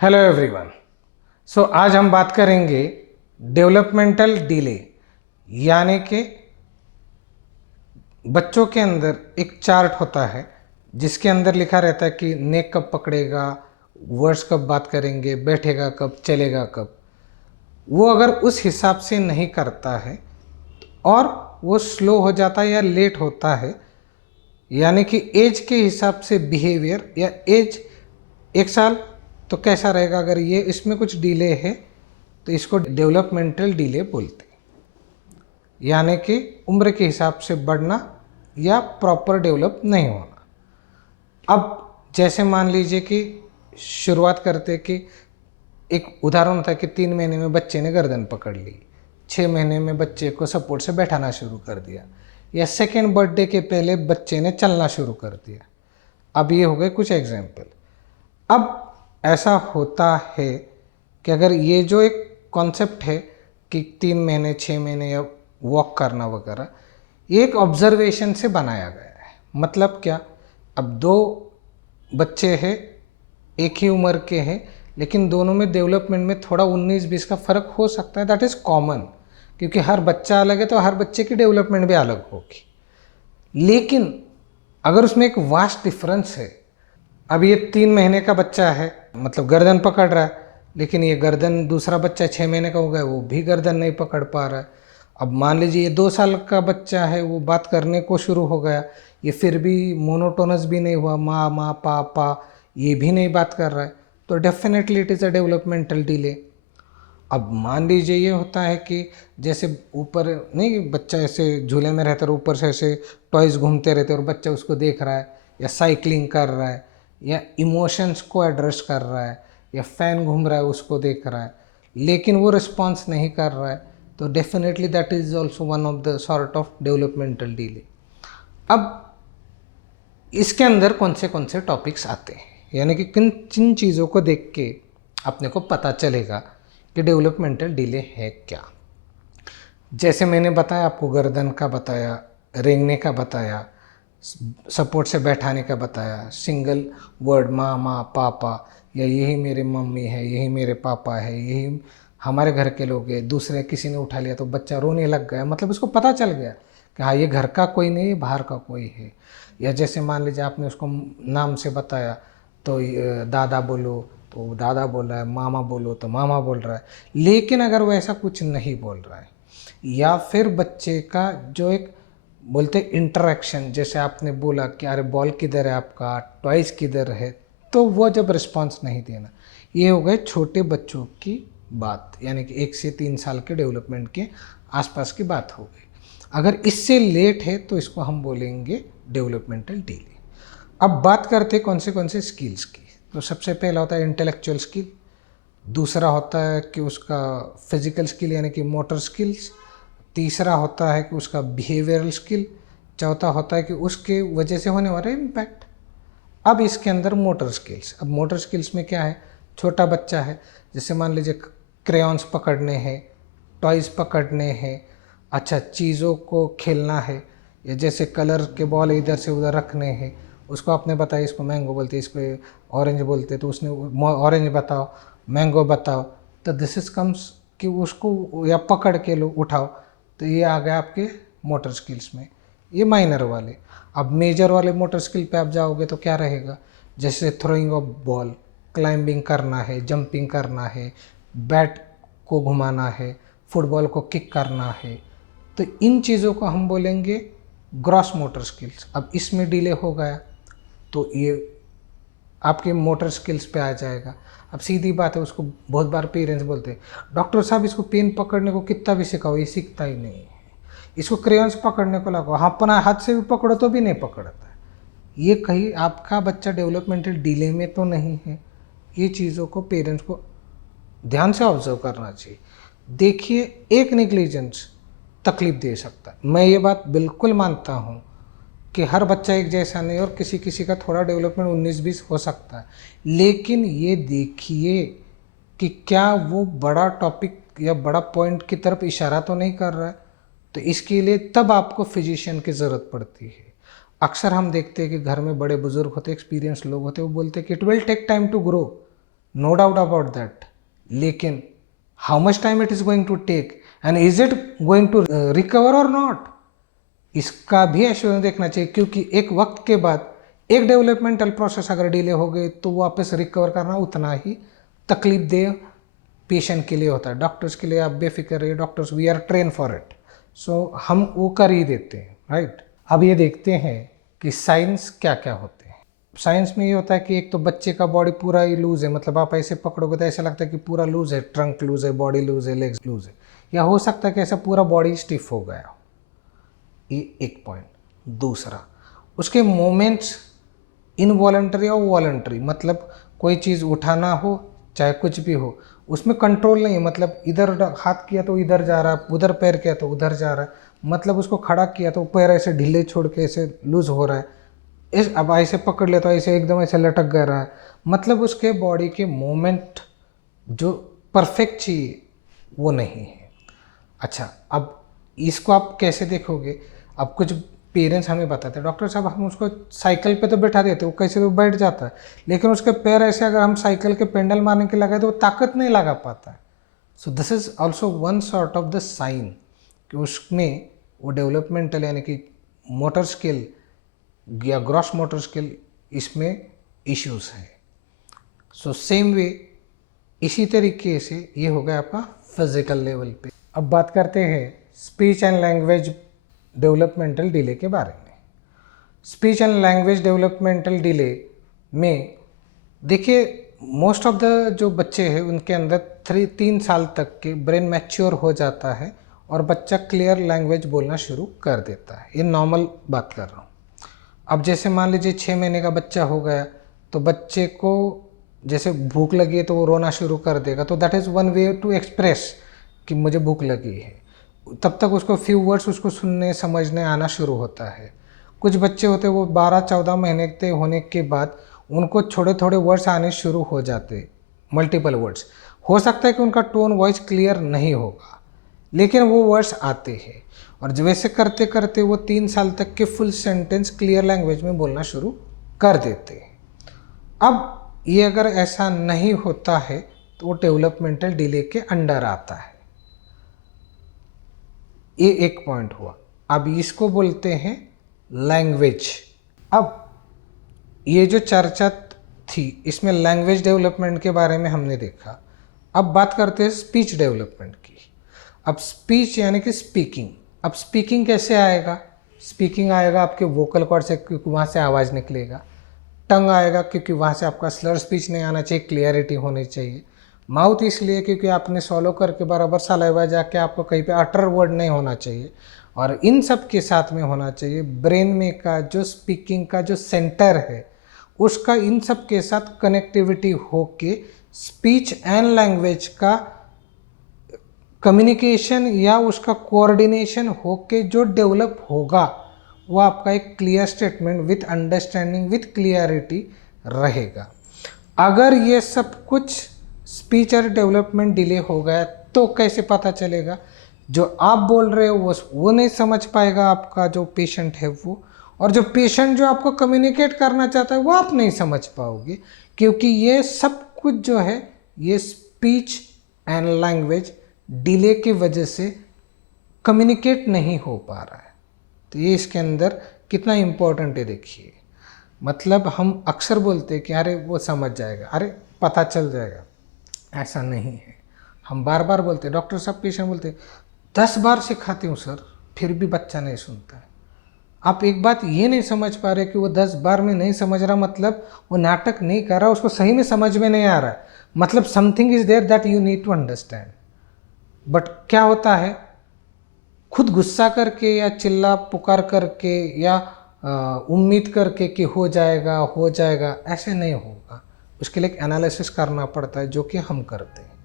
Hello everyone. आज हम बात करेंगे डेवलपमेंटल डिले, यानी कि बच्चों के अंदर एक चार्ट होता है जिसके अंदर लिखा रहता है कि नेक कब पकड़ेगा, वर्ड्स कब बात करेंगे, बैठेगा कब, चलेगा कब। वो अगर उस हिसाब से नहीं करता है और वो स्लो हो जाता है या लेट होता है, यानी कि एज के हिसाब से बिहेवियर या एज 1 साल तो कैसा रहेगा, अगर ये इसमें कुछ डिले है तो इसको डेवलपमेंटल डिले बोलते हैं, यानी कि उम्र के हिसाब से बढ़ना या प्रॉपर डेवलप नहीं होना। अब जैसे मान लीजिए कि शुरुआत करते कि एक उदाहरण था कि 3 महीने में बच्चे ने गर्दन पकड़ ली, 6 महीने में बच्चे को सपोर्ट से बैठाना शुरू कर दिया, या सेकेंड बर्थडे के पहले बच्चे ने चलना शुरू कर दिया। अब ये हो गए कुछ एग्जाम्पल। अब ऐसा होता है कि अगर ये जो एक कॉन्सेप्ट है कि 3 महीने 6 महीने या वॉक करना वगैरह, ये एक ऑब्जर्वेशन से बनाया गया है। मतलब क्या, अब दो बच्चे हैं, एक ही उम्र के हैं, लेकिन दोनों में डेवलपमेंट में थोड़ा 19-20 का फ़र्क हो सकता है। दैट इज़ कॉमन, क्योंकि हर बच्चा अलग है तो हर बच्चे की डेवलपमेंट भी अलग होगी। लेकिन अगर उसमें एक वास्ट डिफरेंस है, अब ये 3 महीने का बच्चा है, मतलब गर्दन पकड़ रहा है, लेकिन ये गर्दन, दूसरा बच्चा 6 महीने का हो गया, वो भी गर्दन नहीं पकड़ पा रहा है। अब मान लीजिए ये 2 साल का बच्चा है, वो बात करने को शुरू हो गया, ये फिर भी मोनोटोनस भी नहीं हुआ, माँ माँ पा पा, ये भी नहीं बात कर रहा है, तो definitely it is a developmental delay. अब मान लीजिए ये होता है कि जैसे ऊपर नहीं, बच्चा ऐसे झूले में रहता है, ऊपर से ऐसे टॉयज़ घूमते रहते हैं और बच्चा उसको देख रहा है, या साइकिलिंग कर रहा है, या इमोशंस को एड्रेस कर रहा है, या फ़ैन घूम रहा है उसको देख रहा है, लेकिन वो रिस्पॉन्स नहीं कर रहा है, तो definitely that is also one of the sort of developmental delay. अब इसके अंदर कौन से टॉपिक्स आते हैं, यानी कि किन चीज़ों को देख के अपने को पता चलेगा कि डेवलपमेंटल डिले है क्या। जैसे मैंने बताया, आपको गर्दन का बताया, रेंगने का बताया, सपोर्ट से बैठाने का बताया, सिंगल वर्ड माँ माँ पापा, या यही मेरे मम्मी है, यही मेरे पापा है, यही हमारे घर के लोग हैं, दूसरे किसी ने उठा लिया तो बच्चा रोने लग गया, मतलब उसको पता चल गया कि हाँ ये घर का कोई नहीं, बाहर का कोई है। या जैसे मान लीजिए आपने उसको नाम से बताया, तो दादा बोलो तो वो दादा बोल रहा है, मामा बोलो तो मामा बोल रहा है। लेकिन अगर वो ऐसा कुछ नहीं बोल रहा है, या फिर बच्चे का जो एक बोलते इंटरेक्शन, जैसे आपने बोला कि अरे बॉल किधर है आपका, टॉयज़ किधर है, तो वो जब रिस्पांस नहीं देना, ये हो गए छोटे बच्चों की बात, यानी कि 1 से 3 साल के डेवलपमेंट के आसपास की बात हो गई। अगर इससे लेट है तो इसको हम बोलेंगे डेवलपमेंटल डिले। अब बात करते कौन से स्किल्स की। तो सबसे पहला होता है इंटेलेक्चुअल स्किल, दूसरा होता है कि उसका फिजिकल स्किल यानी कि मोटर स्किल्स, तीसरा होता है कि उसका बिहेवियरल स्किल, चौथा होता है कि उसके वजह से होने वाला इम्पैक्ट। अब इसके अंदर मोटर स्किल्स, अब मोटर स्किल्स में क्या है, छोटा बच्चा है, जैसे मान लीजिए क्रेयॉन्स पकड़ने हैं, टॉयज़ पकड़ने हैं, अच्छा चीज़ों को खेलना है, या जैसे कलर के बॉल इधर से उधर रखने हैं, उसको आपने बताया इसको मैंगो बोलते हैं, इसको ऑरेंज बोलते हैं, तो उसने ऑरेंज बताओ, मैंगो बताओ, तो दिस इज कम्स कि उसको या पकड़ के लो उठाओ, तो ये आ गया आपके मोटर स्किल्स में, ये माइनर वाले। अब मेजर वाले मोटर स्किल पे आप जाओगे तो क्या रहेगा, जैसे थ्रोइंग ऑफ बॉल, क्लाइंबिंग करना है, जंपिंग करना है, बैट को घुमाना है, फुटबॉल को किक करना है, तो इन चीज़ों को हम बोलेंगे ग्रॉस मोटर स्किल्स। अब इसमें डिले हो गया तो ये आपके मोटर स्किल्स पे आ जाएगा। अब सीधी बात है, उसको बहुत बार पेरेंट्स बोलते हैं डॉक्टर साहब इसको पेन पकड़ने को कितना भी सिखाओ ये सीखता ही नहीं है, इसको क्रेयॉन्स पकड़ने को लगाओ, हाँ अपना हाथ से भी पकड़ो तो भी नहीं पकड़ता है। ये कहीं आपका बच्चा डेवलपमेंटल डिले में तो नहीं है। ये चीज़ों को पेरेंट्स को ध्यान से ऑब्जर्व करना चाहिए। देखिए, एक निग्लिजेंस तकलीफ दे सकता है, मैं ये बात बिल्कुल मानता हूँ कि हर बच्चा एक जैसा नहीं, और किसी किसी का थोड़ा डेवलपमेंट 19-20 हो सकता है, लेकिन ये देखिए कि क्या वो बड़ा टॉपिक या बड़ा पॉइंट की तरफ इशारा तो नहीं कर रहा है। तो इसके लिए तब आपको फिजिशियन की ज़रूरत पड़ती है। अक्सर हम देखते हैं कि घर में बड़े बुजुर्ग होते, एक्सपीरियंस लोग होते, वो बोलते हैं कि it will take time to grow, no doubt about that, लेकिन how much time it is going to take and is it going to recover और नॉट, इसका भी एश्योरेंस देखना चाहिए। क्योंकि एक वक्त के बाद एक डेवलपमेंटल प्रोसेस अगर डिले हो गई तो वापस रिकवर करना उतना ही तकलीफ देह पेशेंट के लिए होता है। डॉक्टर्स के लिए आप बेफिक्र रहिए, doctors we are train for it, so हम वो कर ही देते हैं, राइट। अब ये देखते हैं कि साइंस क्या क्या होते हैं। साइंस में ये होता है कि एक तो बच्चे का बॉडी पूरा ही लूज है, मतलब आप ऐसे पकड़ोगे तो ऐसा लगता है कि पूरा लूज है, ट्रंक लूज है, बॉडी लूज है, लेग्स लूज है, या हो सकता है कि ऐसा पूरा बॉडी स्टिफ हो गया हो। ये एक पॉइंट। दूसरा, उसके मोमेंट्स इनवॉलंटरी और वॉलंटरी, मतलब कोई चीज़ उठाना हो चाहे कुछ भी हो उसमें कंट्रोल नहीं है, मतलब इधर हाथ किया तो इधर जा रहा है, उधर पैर किया तो उधर जा रहा है, मतलब उसको खड़ा किया तो पैर ऐसे ढीले छोड़ के ऐसे लूज हो रहा है, इस अब ऐसे पकड़ लिया तो ऐसे एकदम ऐसे लटक गया रहा है, मतलब उसके बॉडी के मोमेंट जो परफेक्ट चाहिए वो नहीं है। अच्छा, अब इसको आप कैसे देखोगे? अब कुछ पेरेंट्स हमें बताते हैं, डॉक्टर साहब हम उसको साइकिल पे तो बैठा देते, वो कैसे तो बैठ जाता है, लेकिन उसके पैर ऐसे अगर हम साइकिल के पेंडल मारने के लगाए तो वो ताकत नहीं लगा पाता है। So this is also one sort of the sign कि उसमें वो डेवलपमेंटल यानी कि मोटर स्किल या ग्रॉस मोटर स्किल इसमें इश्यूज है। सो सेम वे इसी तरीके से ये हो गया आपका फिजिकल लेवल पे। अब बात करते हैं speech and language developmental delay के बारे में। Speech and language developmental delay में देखिए मोस्ट ऑफ द जो बच्चे हैं उनके अंदर 3 साल तक के ब्रेन मैच्योर हो जाता है और बच्चा क्लियर लैंग्वेज बोलना शुरू कर देता है। ये नॉर्मल बात कर रहा हूँ। अब जैसे मान लीजिए 6 महीने का बच्चा हो गया तो बच्चे को जैसे भूख लगी है तो वो रोना शुरू कर देगा, तो that is one way to express कि मुझे भूख लगी है। तब तक उसको फ्यू वर्ड्स उसको सुनने समझने आना शुरू होता है। कुछ बच्चे होते हैं वो 12-14 महीने के होने के बाद उनको थोड़े थोड़े वर्ड्स आने शुरू हो जाते, मल्टीपल वर्ड्स। हो सकता है कि उनका टोन वॉइस क्लियर नहीं होगा लेकिन वो वर्ड्स आते हैं, और जब वैसे करते करते वो 3 साल तक के फुल सेंटेंस क्लियर लैंग्वेज में बोलना शुरू कर देते हैं। अब ये अगर ऐसा नहीं होता है तो वो डेवलपमेंटल डिले के अंडर आता है। ये एक पॉइंट हुआ। अब इसको बोलते हैं लैंग्वेज। अब ये जो चर्चा थी इसमें लैंग्वेज डेवलपमेंट के बारे में हमने देखा। अब बात करते हैं स्पीच डेवलपमेंट की। अब स्पीच यानी कि स्पीकिंग। अब स्पीकिंग कैसे आएगा? स्पीकिंग आएगा आपके वोकल कॉर्ड से, क्योंकि वहाँ से आवाज़ निकलेगा। टंग आएगा क्योंकि वहाँ से आपका स्लर स्पीच नहीं आना चाहिए, क्लियरिटी होनी चाहिए। माउथ इसलिए क्योंकि आपने सॉलो करके बराबर सलाइवा जाके आपको कहीं पे अटर वर्ड नहीं होना चाहिए, और इन सब के साथ में होना चाहिए ब्रेन में का जो स्पीकिंग का जो सेंटर है उसका इन सब के साथ कनेक्टिविटी होके स्पीच एंड लैंग्वेज का कम्युनिकेशन या उसका कोऑर्डिनेशन होके जो डेवलप होगा वो आपका एक clear statement with understanding with clarity रहेगा। अगर ये सब कुछ स्पीच और डेवलपमेंट डिले हो गया तो कैसे पता चलेगा? जो आप बोल रहे हो वो नहीं समझ पाएगा आपका जो पेशेंट है वो, और जो पेशेंट जो आपको कम्युनिकेट करना चाहता है वो आप नहीं समझ पाओगे, क्योंकि ये सब कुछ जो है ये स्पीच एंड लैंग्वेज डिले की वजह से कम्युनिकेट नहीं हो पा रहा है। तो ये इसके अंदर कितना इम्पोर्टेंट है देखिए। मतलब हम अक्सर बोलते हैं कि अरे वो समझ जाएगा, अरे पता चल जाएगा, ऐसा नहीं है। हम बार बार बोलते हैं, डॉक्टर साहब पेशेंट बोलते हैं 10 बार सिखाती हूँ सर फिर भी बच्चा नहीं सुनता है। आप एक बात ये नहीं समझ पा रहे कि वो 10 बार में नहीं समझ रहा मतलब वो नाटक नहीं कर रहा, उसको सही में समझ में नहीं आ रहा है, मतलब something is there that you need to understand. But क्या होता है, खुद गुस्सा करके या चिल्ला पुकार करके या उम्मीद करके कि हो जाएगा ऐसे नहीं होगा। उसके लिए एक एनालिसिस करना पड़ता है जो कि हम करते हैं।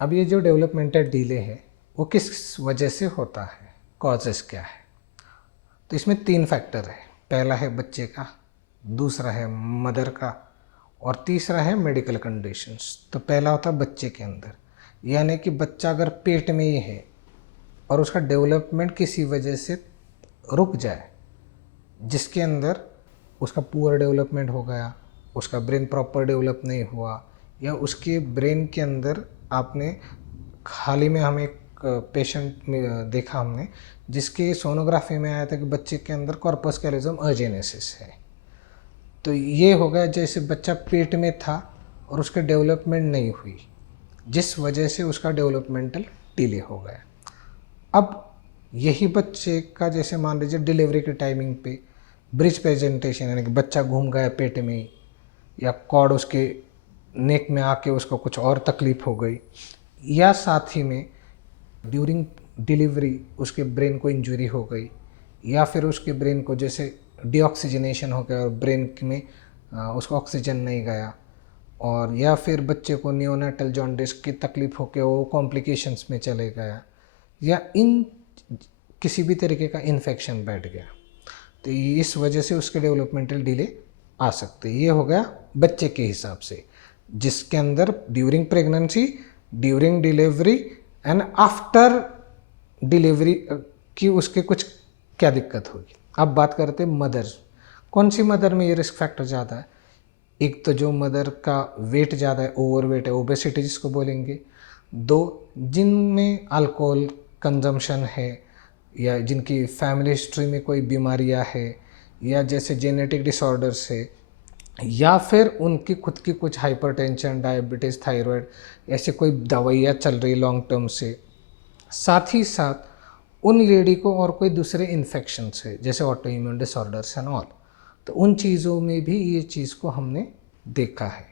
अब ये जो डेवलपमेंटल डिले है वो किस वजह से होता है, कॉजेस क्या है? तो इसमें 3 फैक्टर है। पहला है बच्चे का, दूसरा है मदर का, और तीसरा है मेडिकल कंडीशंस। तो पहला होता है बच्चे के अंदर, यानी कि बच्चा अगर पेट में ही है और उसका डेवलपमेंट किसी वजह से रुक जाए, जिसके अंदर उसका पुअर डेवलपमेंट हो गया, उसका ब्रेन प्रॉपर डेवलप नहीं हुआ, या उसके ब्रेन के अंदर आपने हाल ही में हमें एक पेशेंट में देखा हमने, जिसके सोनोग्राफी में आया था कि बच्चे के अंदर कॉर्पस कैलोजम अजेनेसिस है। तो ये हो गया जैसे बच्चा पेट में था और उसके डेवलपमेंट नहीं हुई, जिस वजह से उसका डेवलपमेंटल डिले हो गया। अब यही बच्चे का जैसे मान लीजिए डिलीवरी के टाइमिंग पे ब्रिज प्रेजेंटेशन, यानी कि बच्चा घूम गया पेट में, या कॉर्ड उसके नेक में आके उसको कुछ और तकलीफ हो गई, या साथ ही में ड्यूरिंग डिलीवरी उसके ब्रेन को इंजरी हो गई, या फिर उसके ब्रेन को जैसे डीऑक्सीजनेशन हो गया और ब्रेन में उसको ऑक्सीजन नहीं गया, और या फिर बच्चे को नियोनेटल जॉन्डिस की तकलीफ होकर वो कॉम्प्लिकेशंस में चले गया, या इन किसी भी तरीके का इन्फेक्शन बैठ गया, तो इस वजह से उसके डेवलपमेंटल डिले आ सकते हैं। ये हो गया बच्चे के हिसाब से, जिसके अंदर during pregnancy, during delivery and after delivery की उसके कुछ क्या दिक्कत होगी। अब बात करते हैं मदर्स। कौन सी मदर में ये रिस्क फैक्टर ज़्यादा है? एक तो जो मदर का वेट ज़्यादा है, ओवरवेट है, ओबेसिटी जिसको बोलेंगे। दो, जिनमें अल्कोहल कंजम्पशन है, या जिनकी फैमिली हिस्ट्री में कोई बीमारियां है, या जैसे जेनेटिक डिसऑर्डर्स है, या फिर उनकी खुद की कुछ हाइपरटेंशन, डायबिटीज़, थायराइड, ऐसे कोई दवाइयाँ चल रही लॉन्ग टर्म से। साथ ही साथ उन लेडी को और कोई दूसरे इन्फेक्शंस है जैसे auto immune disorders and all, तो उन चीज़ों में भी ये चीज़ को हमने देखा है।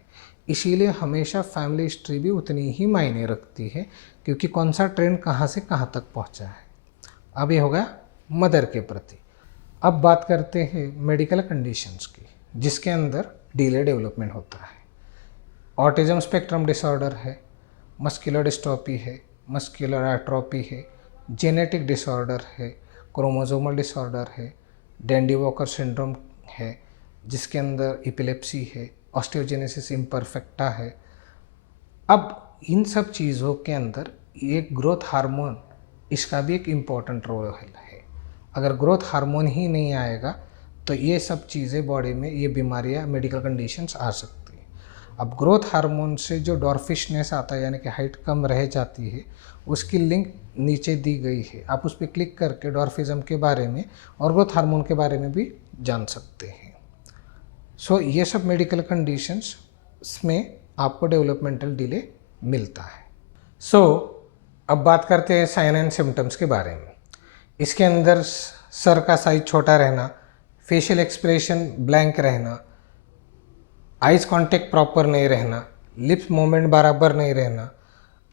इसीलिए हमेशा फैमिली हिस्ट्री भी उतनी ही मायने रखती है, क्योंकि कौन सा ट्रेंड कहाँ से कहाँ तक पहुँचा है। अब ये हो गया मदर के प्रति। अब बात करते हैं मेडिकल कंडीशंस की, जिसके अंदर डिले डेवलपमेंट होता है। ऑटिज्म स्पेक्ट्रम डिसऑर्डर है, मस्कुलर डिस्ट्रॉफी है, मस्कुलर एट्रोफी है, जेनेटिक डिसऑर्डर है, क्रोमोसोमल डिसऑर्डर है, डेंडी वॉकर सिंड्रोम है, जिसके अंदर एपिलेप्सी है, ऑस्टियोजेनेसिस इम्परफेक्टा है। अब इन सब चीज़ों के अंदर एक ग्रोथ हार्मोन, इसका भी एक इम्पॉर्टेंट रोल है। अगर ग्रोथ हार्मोन ही नहीं आएगा तो ये सब चीज़ें बॉडी में, ये बीमारियां, मेडिकल कंडीशंस आ सकती हैं। अब ग्रोथ हार्मोन से जो डॉर्फिशनेस आता है, यानी कि हाइट कम रह जाती है, उसकी लिंक नीचे दी गई है। आप उस पर क्लिक करके डॉर्फिज्म के बारे में और ग्रोथ हार्मोन के बारे में भी जान सकते हैं। सो ये सब मेडिकल कंडीशंस में आपको डेवलपमेंटल डिले मिलता है। अब बात करते हैं साइन एंड सिम्टम्स के बारे में। इसके अंदर सर का साइज छोटा रहना, फेशियल एक्सप्रेशन ब्लैंक रहना, आइज कांटेक्ट प्रॉपर नहीं रहना, लिप्स मूवमेंट बराबर नहीं रहना,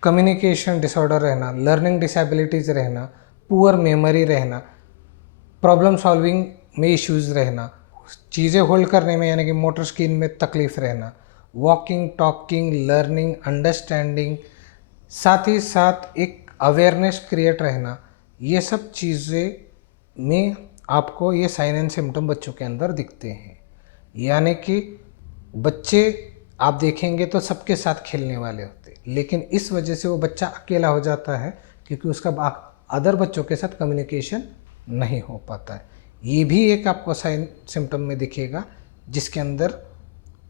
कम्युनिकेशन डिसऑर्डर रहना, लर्निंग डिसेबिलिटीज़ रहना, पुअर मेमोरी रहना, प्रॉब्लम सॉल्विंग में इश्यूज़ रहना, चीज़ें होल्ड करने में यानी कि मोटर स्किन में तकलीफ़ रहना, वॉकिंग, टॉकिंग, लर्निंग, अंडरस्टैंडिंग, साथ ही साथ एक अवेयरनेस क्रिएट रहना, ये सब चीज़ें में आपको ये साइन एंड सिम्टम बच्चों के अंदर दिखते हैं। यानी कि बच्चे आप देखेंगे तो सबके साथ खेलने वाले होते हैं, लेकिन इस वजह से वो बच्चा अकेला हो जाता है क्योंकि उसका अदर बच्चों के साथ कम्युनिकेशन नहीं हो पाता है। ये भी एक आपको साइन सिम्टम में दिखेगा, जिसके अंदर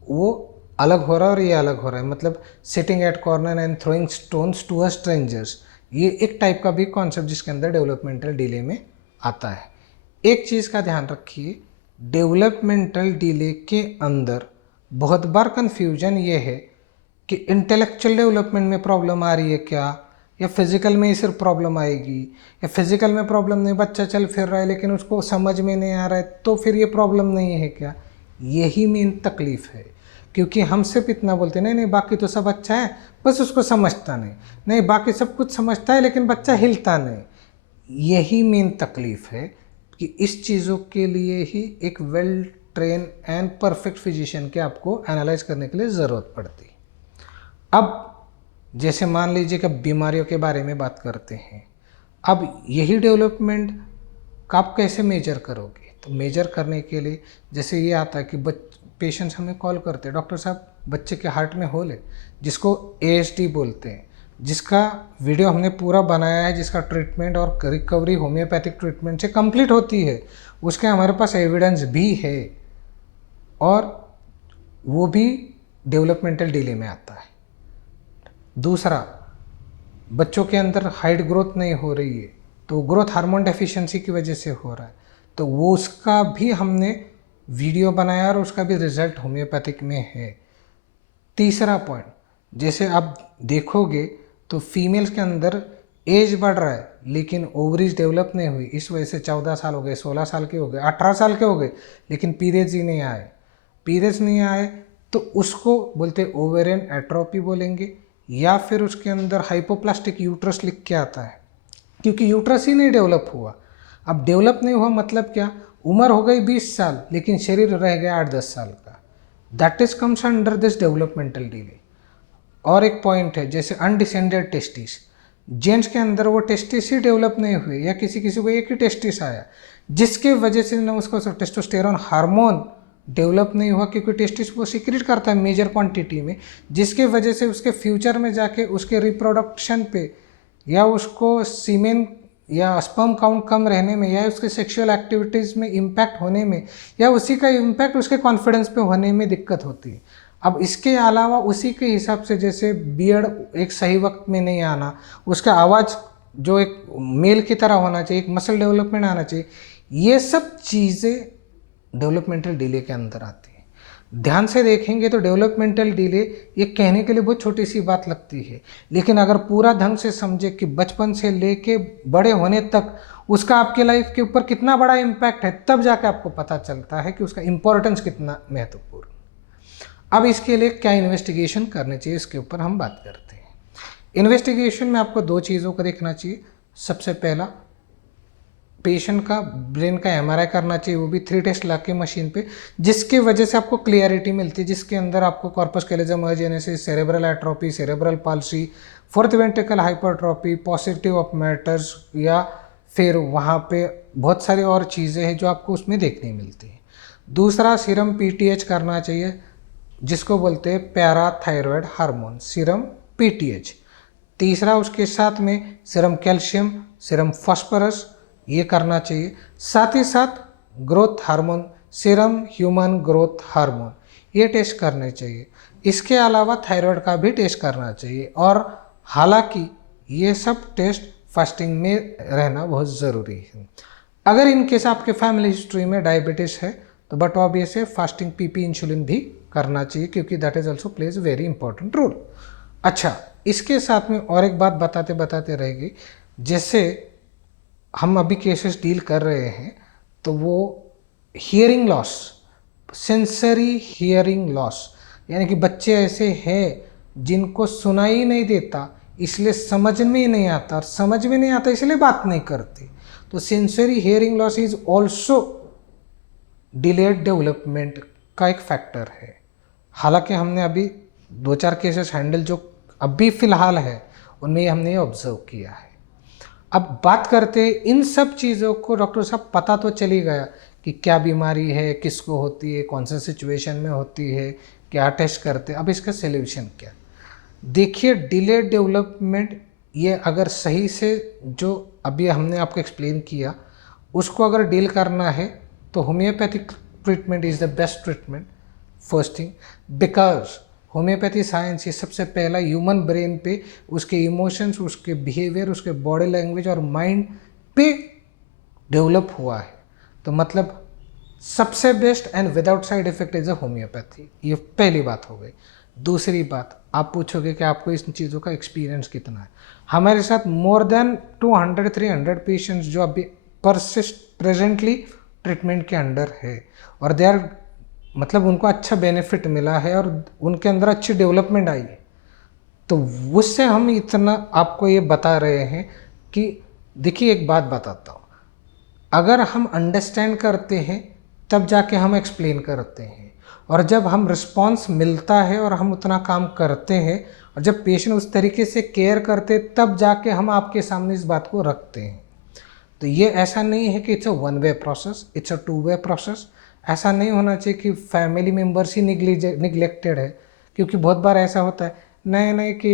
वो अलग हो रहा है और ये अलग हो रहा है। मतलब sitting at corner and throwing stones to a strangers, ये एक टाइप का भी कॉन्सेप्ट जिसके अंदर डेवलपमेंटल डिले में आता है। एक चीज़ का ध्यान रखिए, डेवलपमेंटल डिले के अंदर बहुत बार कन्फ्यूजन ये है कि इंटेलेक्चुअल डेवलपमेंट में प्रॉब्लम आ रही है क्या, या फिज़िकल में ही सिर्फ प्रॉब्लम आएगी, या फिज़िकल में प्रॉब्लम नहीं, बच्चा चल फिर रहा है लेकिन उसको समझ में नहीं आ रहा है तो फिर ये प्रॉब्लम नहीं है क्या। यही मेन तकलीफ़ है, क्योंकि हम सिर्फ इतना बोलते नहीं नहीं बाकी तो सब अच्छा है, बस उसको समझता नहीं, नहीं बाकी सब कुछ समझता है लेकिन बच्चा हिलता नहीं। यही मेन तकलीफ़ है कि इस चीज़ों के लिए ही एक well train and perfect physician के आपको एनालाइज करने के लिए ज़रूरत पड़ती। अब जैसे मान लीजिए कि बीमारियों के बारे में बात करते हैं, अब यही डेवलपमेंट का आप कैसे मेजर करोगे? तो मेजर करने के लिए जैसे ये आता है कि पेशेंट्स हमें कॉल करते हैं, डॉक्टर साहब बच्चे के हार्ट में होल है, जिसको ASD बोलते हैं, जिसका वीडियो हमने पूरा बनाया है, जिसका ट्रीटमेंट और रिकवरी होम्योपैथिक ट्रीटमेंट से कंप्लीट होती है, उसके हमारे पास एविडेंस भी है, और वो भी डेवलपमेंटल डिले में आता है। दूसरा, बच्चों के अंदर हाइट ग्रोथ नहीं हो रही है तो ग्रोथ हार्मोन डेफिशिएंसी की वजह से हो रहा है, तो वो उसका भी हमने वीडियो बनाया और उसका भी रिजल्ट होम्योपैथिक में है। तीसरा पॉइंट, जैसे आप देखोगे तो फीमेल्स के अंदर एज बढ़ रहा है लेकिन ओवरीज डेवलप नहीं हुई, इस वजह से 14 साल हो गए, 16 साल के हो गए, 18 साल के हो गए, लेकिन पीरियड्स ही नहीं आए। पीरियड्स नहीं आए तो उसको बोलते ओवेरियन एट्रोपी बोलेंगे, या फिर उसके अंदर हाइपोप्लास्टिक यूट्रस लिख के आता है क्योंकि यूट्रस ही नहीं डेवलप हुआ। अब डेवलप नहीं हुआ मतलब क्या, उम्र हो गई 20 साल लेकिन शरीर रह गया 8-10 साल का, that is comes under this developmental delay. और एक पॉइंट है जैसे अनडिसेंडेड टेस्टिस, जेंट्स के अंदर वो टेस्टिस ही डेवलप नहीं हुए या किसी किसी को एक ही टेस्टिस आया, जिसके वजह से ना उसको टेस्टोस्टेरोन हार्मोन डेवलप नहीं हुआ क्योंकि टेस्टिस वो सीक्रेट करता है मेजर क्वांटिटी में, जिसके वजह से उसके फ्यूचर में जाके उसके रिप्रोडक्शन पे या उसको सीमेन या स्पर्म काउंट कम रहने में या उसके सेक्सुअल एक्टिविटीज़ में इम्पैक्ट होने में या उसी का इम्पैक्ट उसके कॉन्फिडेंस पे होने में दिक्कत होती है। अब इसके अलावा उसी के हिसाब से जैसे बियर्ड एक सही वक्त में नहीं आना, उसका आवाज़ जो एक मेल की तरह होना चाहिए, एक मसल डेवलपमेंट आना चाहिए, ये सब चीज़ें डेवलपमेंटल डिले के अंदर आती है। ध्यान से देखेंगे तो डेवलपमेंटल डिले ये कहने के लिए बहुत छोटी सी बात लगती है, लेकिन अगर पूरा ढंग से समझे कि बचपन से लेके बड़े होने तक उसका आपके लाइफ के ऊपर कितना बड़ा इम्पैक्ट है, तब जाके आपको पता चलता है कि उसका इम्पोर्टेंस कितना महत्वपूर्ण। अब इसके लिए क्या इन्वेस्टिगेशन करनी चाहिए, इसके ऊपर हम बात करते हैं। इन्वेस्टिगेशन में आपको 2 चीज़ों को देखना चाहिए। सबसे पहला, पेशेंट का ब्रेन का एमआरआई करना चाहिए, वो भी 3 टेस्ट ला के मशीन पे, जिसकी वजह से आपको क्लियरिटी मिलती है, जिसके अंदर आपको corpus callosum agenesis, cerebral atrophy, cerebral palsy, fourth ventricle hypertrophy, positive of matters, या फिर वहाँ पे बहुत सारी और चीज़ें हैं जो आपको उसमें देखने मिलती हैं। दूसरा, सीरम पीटीएच करना चाहिए, जिसको बोलते हैं पैराथायरॉयड हार्मोन, सीरम पीटीएच। तीसरा, उसके साथ में सीरम कैल्शियम, सीरम फास्फोरस, ये करना चाहिए। साथ ही साथ growth hormone, serum human growth hormone, ये टेस्ट करने चाहिए। इसके अलावा थायराइड का भी टेस्ट करना चाहिए, और हालांकि ये सब टेस्ट फास्टिंग में रहना बहुत ज़रूरी है। अगर इन केस आपके फैमिली हिस्ट्री में डायबिटीज़ है तो बट ऑब्वियस है फास्टिंग पीपी इंसुलिन भी करना चाहिए, क्योंकि that is also plays very important role. अच्छा, इसके साथ में और एक बात बताते बताते रहेगी, जैसे हम अभी केसेस डील कर रहे हैं तो वो hearing loss, sensory hearing loss, यानी कि बच्चे ऐसे हैं जिनको सुनाई नहीं देता इसलिए समझ में नहीं आता, और समझ में नहीं आता इसलिए बात नहीं करते, तो sensory hearing loss is also delayed development का एक फैक्टर है। हालांकि हमने अभी 2-4 केसेस हैंडल जो अभी फ़िलहाल है उनमें हमने ये ऑब्जर्व किया है। अब बात करते हैं इन सब चीज़ों को, डॉक्टर साहब पता तो चली गया कि क्या बीमारी है, किसको होती है, कौन से सिचुएशन में होती है, क्या टेस्ट करते हैं, अब इसका सोल्यूशन क्या। देखिए, डिलेड डेवलपमेंट ये अगर सही से जो अभी हमने आपको एक्सप्लेन किया उसको अगर डील करना है तो homeopathic treatment is the best treatment. First thing, because homeopathy science ये सबसे पहला ह्यूमन ब्रेन पे, उसके इमोशंस, उसके बिहेवियर, उसके बॉडी लैंग्वेज और माइंड पे डेवलप हुआ है, तो मतलब सबसे best and without side effect is a homeopathy. ये पहली बात हो गई। दूसरी बात, आप पूछोगे कि आपको इन चीज़ों का एक्सपीरियंस कितना है। हमारे साथ मोर देन 200-300 पेशेंट्स जो अभी प्रेजेंटली ट्रीटमेंट के अंडर है, और दे आर मतलब उनको अच्छा बेनिफिट मिला है और उनके अंदर अच्छी डेवलपमेंट आई है। तो उससे हम इतना आपको ये बता रहे हैं कि देखिए, एक बात बताता हूँ, अगर हम अंडरस्टैंड करते हैं तब जाके हम एक्सप्लेन करते हैं, और जब हम रिस्पॉन्स मिलता है और हम उतना काम करते हैं और जब पेशेंट उस तरीके से केयर करते तब जाके हम आपके सामने इस बात को रखते हैं। तो ये ऐसा नहीं है कि it's a 1 way process, it's a 2 way process. ऐसा नहीं होना चाहिए कि फैमिली मेम्बर्स ही निगलेक्टेड है, क्योंकि बहुत बार ऐसा होता है नहीं कि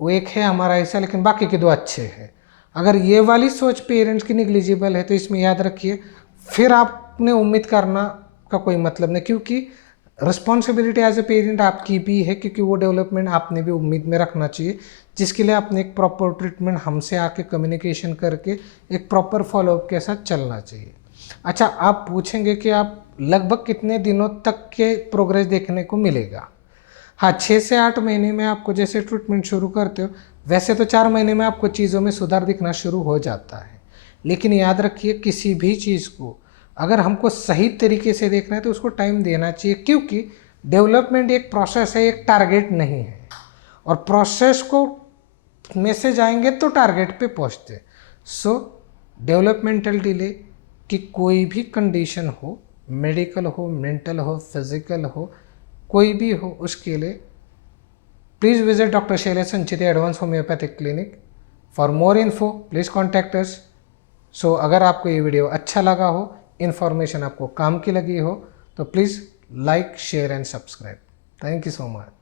वो एक है हमारा ऐसा लेकिन बाकी के 2 अच्छे हैं। अगर ये वाली सोच पेरेंट्स की निगलिजिबल है तो इसमें याद रखिए फिर आपने उम्मीद करना का कोई मतलब नहीं, क्योंकि रिस्पॉन्सिबिलिटी एज ए पेरेंट आपकी भी है, क्योंकि वो डेवलपमेंट आपने भी उम्मीद में रखना चाहिए, जिसके लिए आपने एक प्रॉपर ट्रीटमेंट हमसे आके कम्युनिकेशन करके एक प्रॉपर फॉलोअप के साथ चलना चाहिए। अच्छा, आप पूछेंगे कि आप लगभग कितने दिनों तक के प्रोग्रेस देखने को मिलेगा। हाँ, 6 से 8 महीने में आपको जैसे ट्रीटमेंट शुरू करते हो वैसे तो 4 महीने में आपको चीज़ों में सुधार दिखना शुरू हो जाता है। लेकिन याद रखिए, किसी भी चीज़ को अगर हमको सही तरीके से देखना है तो उसको टाइम देना चाहिए, क्योंकि डेवलपमेंट एक प्रोसेस है, एक टारगेट नहीं है। और प्रोसेस को में से जाएंगे तो टारगेट पे पहुंचते। सो डेवलपमेंटल डिले की कोई भी कंडीशन हो, मेडिकल हो, मेंटल हो, फिजिकल हो, कोई भी हो, उसके लिए please visit doctor Shailesh Sanchit advance homeopathic clinic. For more info please contact us. So अगर आपको ये वीडियो अच्छा लगा हो, इन्फॉर्मेशन आपको काम की लगी हो, तो please like, share and subscribe. Thank you so much.